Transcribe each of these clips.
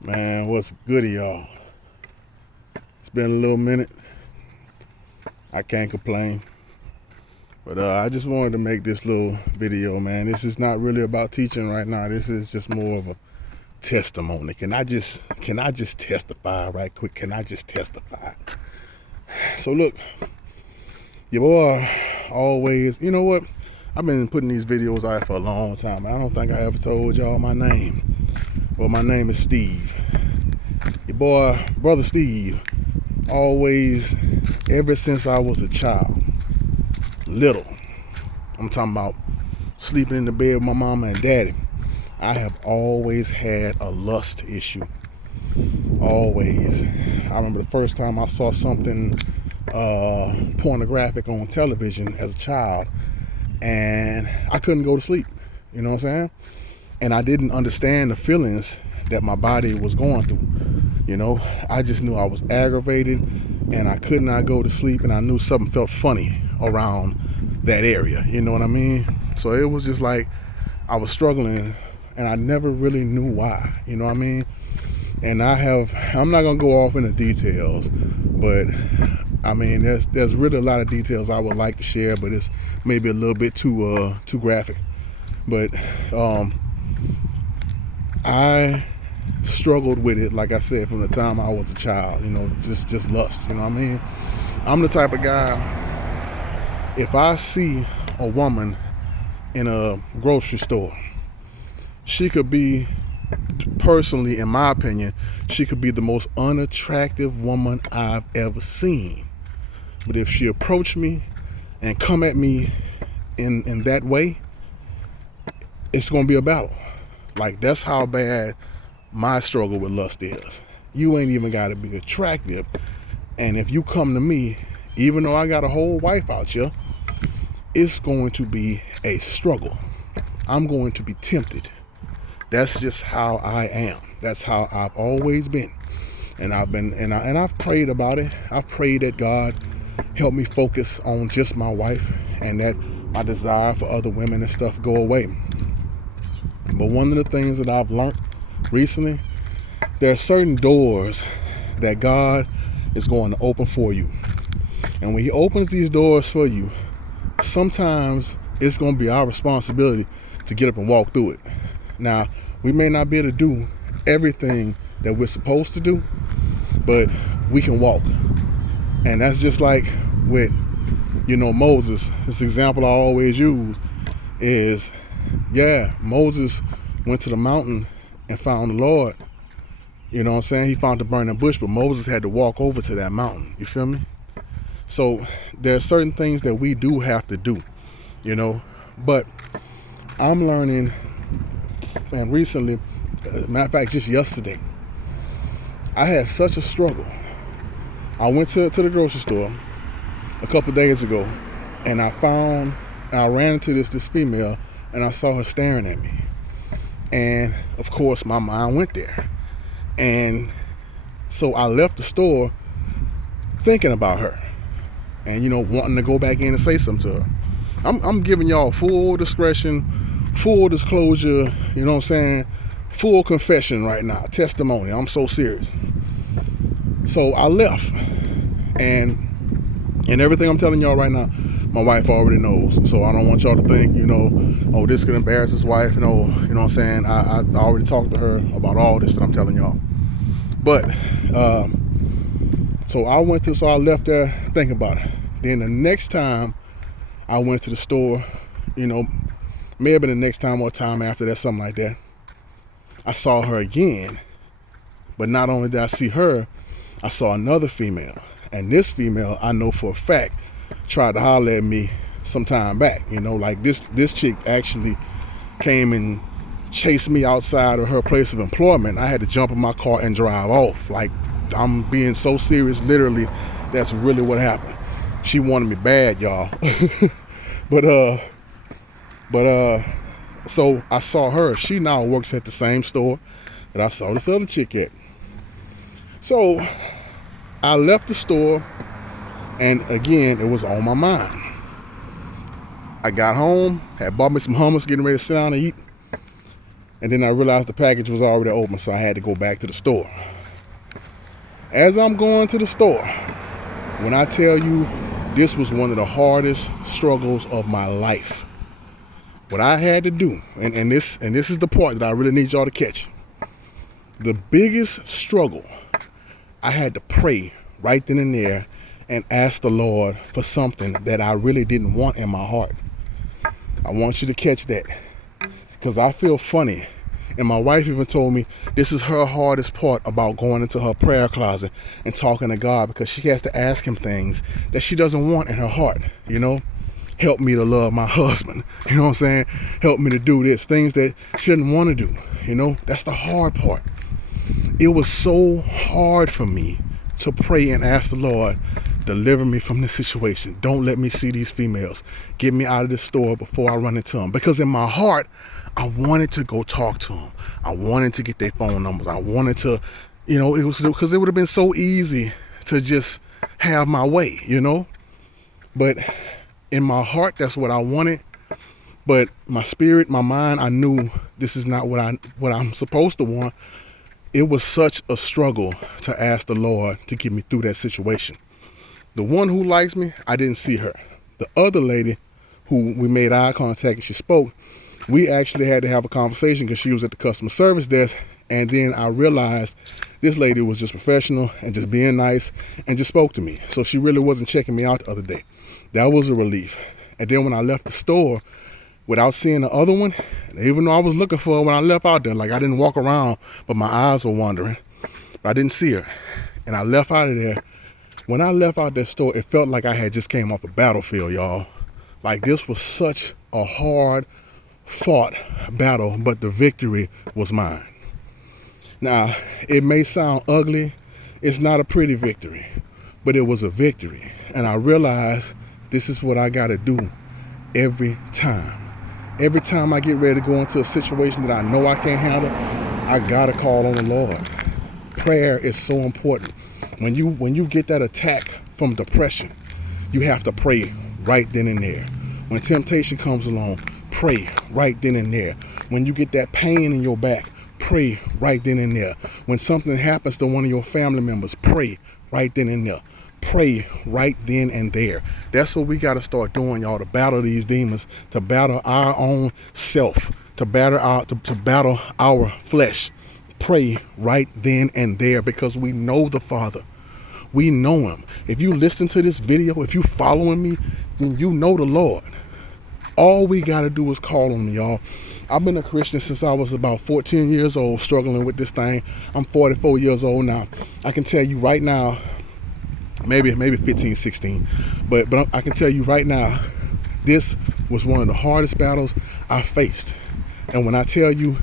Man, what's goody, y'all? It's been a little minute. I can't complain. But I just wanted to make this little video, man. This is not really about teaching right now. This is just more of a testimony. Can I just testify right quick? Can I just testify? So look, your boy always, you know what? I've been putting these videos out for a long time. I don't think I ever told y'all my name. Well, my name is Steve. Your boy, Brother Steve, always, ever since I was a child, little, I'm talking about sleeping in the bed with my mama and daddy, I have always had a lust issue. Always. I remember the first time I saw something pornographic on television as a child, and I couldn't go to sleep. You know what I'm saying? And I didn't understand the feelings that my body was going through. You know, I just knew I was aggravated and I could not go to sleep, and I knew something felt funny around that area. You know what I mean? So it was just like I was struggling and I never really knew why. You know what I mean? And I'm not gonna go off into details, but I mean, there's really a lot of details I would like to share, but it's maybe a little bit too graphic. But I struggled with it, like I said, from the time I was a child. You know, just lust. You know what I mean? I'm the type of guy, if I see a woman in a grocery store, she could be, personally, in my opinion, she could be the most unattractive woman I've ever seen. But if she approached me and come at me in that way, it's gonna be a battle. Like, that's how bad my struggle with lust is. You ain't even gotta be attractive, and if you come to me, even though I got a whole wife out here, it's going to be a struggle. I'm going to be tempted. That's just how I am. That's how I've always been. And I've prayed about it. I've prayed that God help me focus on just my wife, and that my desire for other women and stuff go away. But one of the things that I've learned recently, there are certain doors that God is going to open for you. And when he opens these doors for you, sometimes it's going to be our responsibility to get up and walk through it. Now, we may not be able to do everything that we're supposed to do, but we can walk. And that's just like with, Moses. This example I always use is, Moses went to the mountain and found the Lord. You know what I'm saying? He found the burning bush, but Moses had to walk over to that mountain. You feel me? So there are certain things that we do have to do, but I'm learning, and recently, matter of fact, just yesterday, I had such a struggle. I went to the grocery store a couple days ago, and I ran into this female, and I saw her staring at me. And of course, my mind went there. And so I left the store thinking about her and, wanting to go back in and say something to her. I'm giving y'all full discretion, full disclosure, you know what I'm saying? Full confession right now, testimony. I'm so serious. So I left, and everything I'm telling y'all right now, my wife already knows. So I don't want y'all to think, oh, this could embarrass his wife. No, you know what I'm saying? I already talked to her about all this that I'm telling y'all. But, so I left there thinking about it. Then the next time I went to the store, may have been the next time or a time after that, something like that, I saw her again. But not only did I see her, I saw another female. And this female, I know for a fact, tried to holler at me some time back. Like this chick actually came and chased me outside of her place of employment. I had to jump in my car and drive off. Like, I'm being so serious, literally, that's really what happened. She wanted me bad, y'all. But so I saw her. She now works at the same store that I saw this other chick at. So I left the store, and again, it was on my mind. I got home, had bought me some hummus, getting ready to sit down and eat. And then I realized the package was already open, so I had to go back to the store. As I'm going to the store, when I tell you this was one of the hardest struggles of my life, what I had to do, and this is the part that I really need y'all to catch. The biggest struggle, I had to pray right then and there and ask the Lord for something that I really didn't want in my heart. I want you to catch that, because I feel funny. And my wife even told me this is her hardest part about going into her prayer closet and talking to God, because she has to ask him things that she doesn't want in her heart, you know? Help me to love my husband, you know what I'm saying? Help me to do this, things that she didn't want to do, you know? That's the hard part. It was so hard for me to pray and ask the Lord, deliver me from this situation. Don't let me see these females. Get me out of this store before I run into them. Because in my heart, I wanted to go talk to them. I wanted to get their phone numbers. I wanted to, you know, it was because it would have been so easy to just have my way, you know? But in my heart, that's what I wanted. But my spirit, my mind, I knew this is not what I'm supposed to want. It was such a struggle to ask the Lord to get me through that situation. The one who likes me, I didn't see her. The other lady who we made eye contact and she spoke, we actually had to have a conversation because she was at the customer service desk. And then I realized this lady was just professional and just being nice and just spoke to me. So she really wasn't checking me out the other day. That was a relief. And then when I left the store, without seeing the other one, even though I was looking for her when I left out there, like I didn't walk around, but my eyes were wandering, but I didn't see her. And I left out of there. When I left out that store, it felt like I had just came off a battlefield, y'all. Like this was such a hard fought battle, but the victory was mine. Now, it may sound ugly. It's not a pretty victory, but it was a victory. And I realized this is what I got to do every time. Every time I get ready to go into a situation that I know I can't handle, I got to call on the Lord. Prayer is so important. When you get that attack from depression, you have to pray right then and there. When temptation comes along, pray right then and there. When you get that pain in your back, pray right then and there. When something happens to one of your family members, pray right then and there. Pray right then and there. That's what we got to start doing, y'all, to battle these demons, to battle our own self, to battle our flesh. Pray right then and there, because we know the Father. We know him. If you listen to this video, if you following me, then you know the Lord. All we got to do is call on me, y'all. I've been a Christian since I was about 14 years old, struggling with this thing. I'm 44 years old now. I can tell you right now, maybe 15, 16, but I can tell you right now, this was one of the hardest battles I faced. And when I tell you,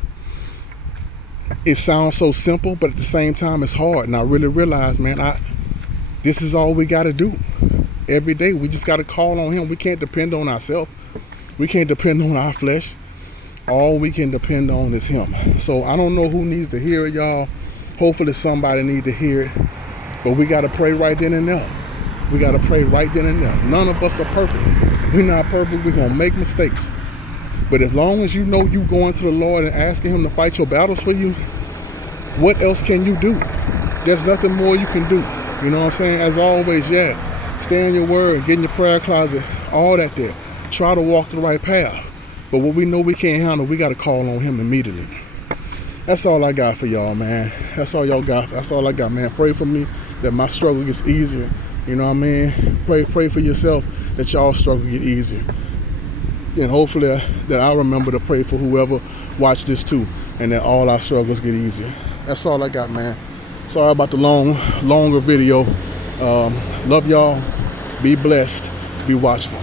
it sounds so simple, but at the same time, it's hard. And I really realized, man, this is all we got to do. Every day, we just got to call on him. We can't depend on ourselves. We can't depend on our flesh. All we can depend on is him. So I don't know who needs to hear it, y'all. Hopefully somebody needs to hear it. But we got to pray right then and there. We got to pray right then and there. None of us are perfect. We're not perfect. We're going to make mistakes. But as long as you know you going to the Lord and asking him to fight your battles for you, what else can you do? There's nothing more you can do. You know what I'm saying? As always, yeah, stay in your word, get in your prayer closet, all that there. Try to walk the right path. But what we know we can't handle, we got to call on him immediately. That's all I got for y'all, man. That's all y'all got. That's all I got, man. Pray for me that my struggle gets easier. You know what I mean? Pray for yourself that y'all struggle get easier. And hopefully that I'll remember to pray for whoever watch this too, and that all our struggles get easier. That's all I got, man. Sorry about the longer video. Love y'all. Be blessed. Be watchful.